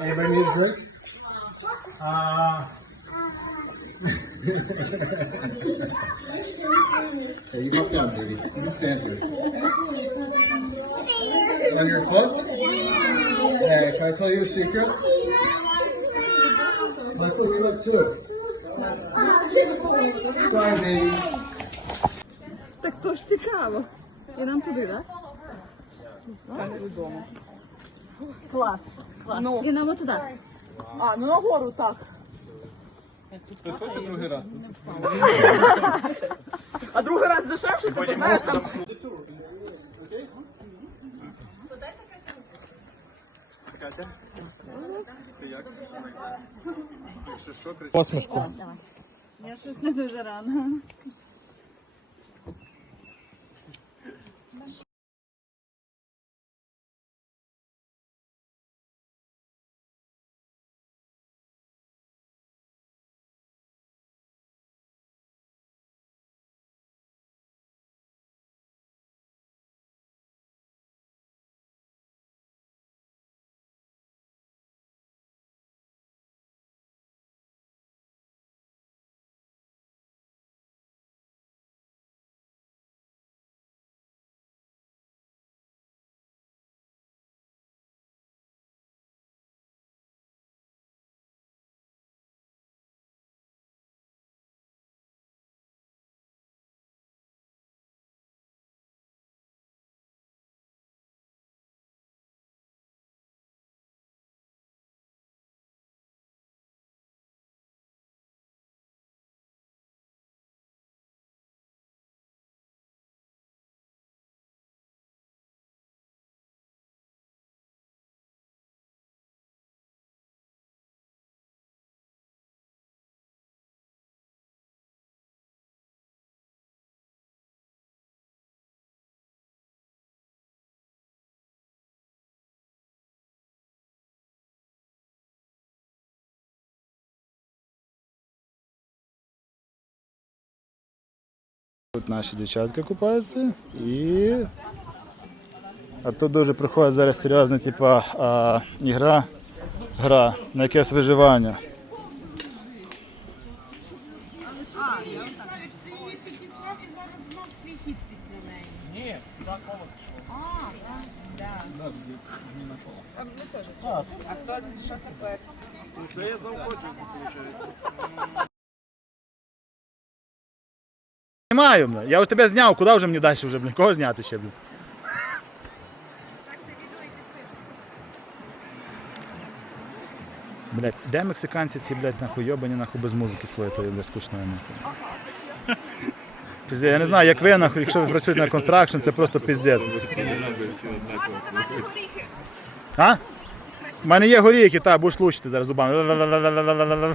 Aí vai meio 18. Ah. É isso aqui, André. Como sempre. On your foot? Yeah, if I tell you a secret. My foot's wet too. Sorry, baby. Tak to już ciekawe. Jeden tu biega. так? Так, додому. Клас. Клас. Ну. І нам туди. А, ну нагору так. другий раз. А другий раз дешевше, ти знаєш там. Посмішку. Я щось не дуже рано. Тут наші дівчатки купаються і. А тут дуже приходить зараз серйозна типа, а, ігра, гра на якесь виживання. Знімаю, бля. Я вже тебе зняв, куди вже мені далі вже, блін? Кого зняти ще, блін? Блять, де мексиканці ці, блядь, нахуй йобані нахуй без музики своєї тої, блядь, скучної нахуй. Пізде, Я не знаю, як ви нахуй, якщо ви працюєте на констракшн, це просто піздець. А? У мене є горіхи, так, будеш лучити зараз зубами.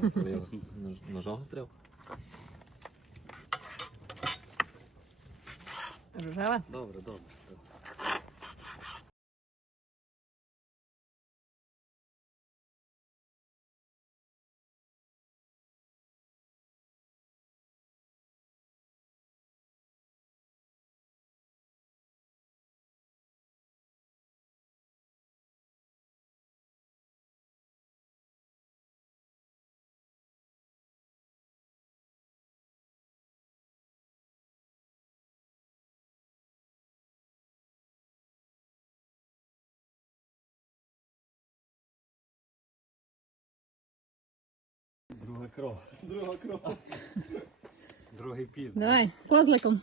підкрив через. Ножа гострив? Рожева? Добре, добре. Другий пів. Давай, козликом.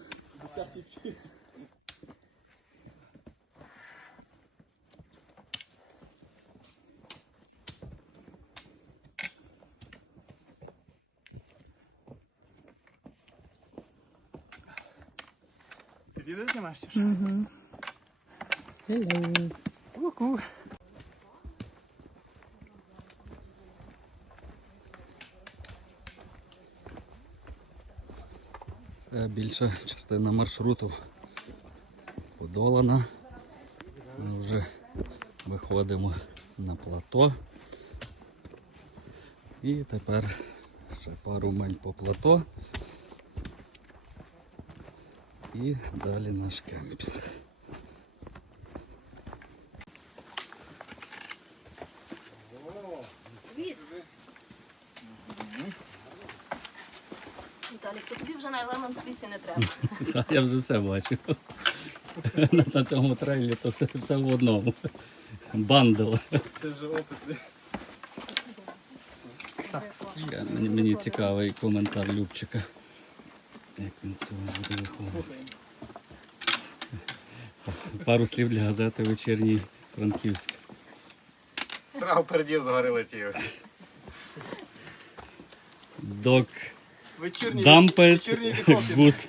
Відео знімаєш? Угу. Ку-ку. Це більша частина маршруту подолана. Ми вже виходимо на плато. І тепер ще пару миль по плато. І далі наш кемпінг. Віталік, то тобі вже на Елемент списі не треба. Я вже все бачив. На цьому трейлі то все, все в одному. Бандил. Ти вже опитний. Мені, мені цікавий коментар Любчика. Як він цього буде виходити. Пару слів для газети вечірній Франківськ. Срав пердів згори летів. Док Вечірній дампет, вечірній відход. гус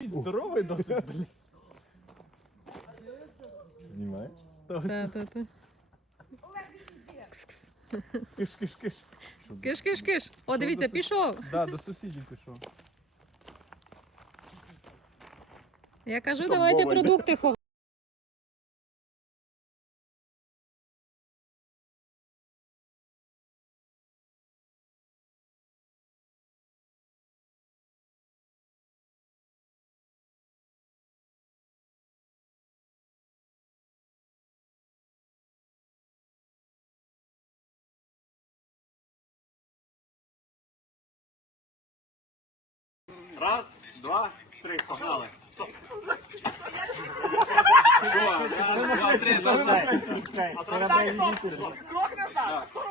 Здоровий досить, блін. Знімаєш? Киш, киш, киш. Киш, киш, киш. О, дивіться, пішов. Да, до сусідів пішов. Я кажу, давайте продукти ховати. Раз, два, три, погнали.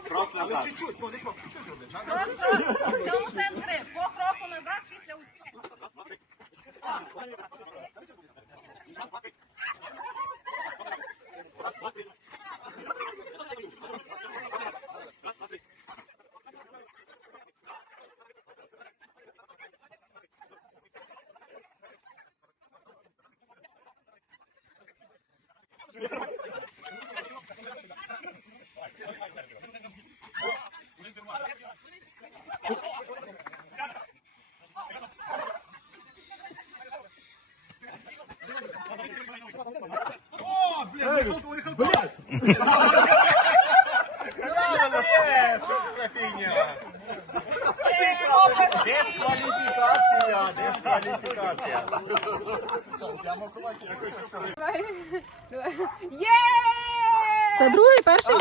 Крок назад. Успіху. Блядь! Це другий, перший?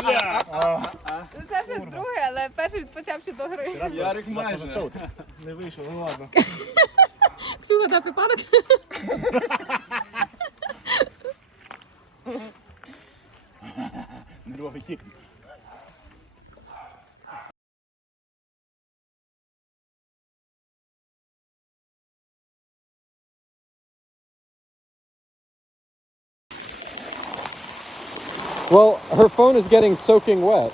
Ну, Це ще друге, але перший почав ще до гри. Ярик майже. Не вийшов, ну ладно. Ксюха, де припадок? Нервовий тік. Well, her phone is getting soaking wet.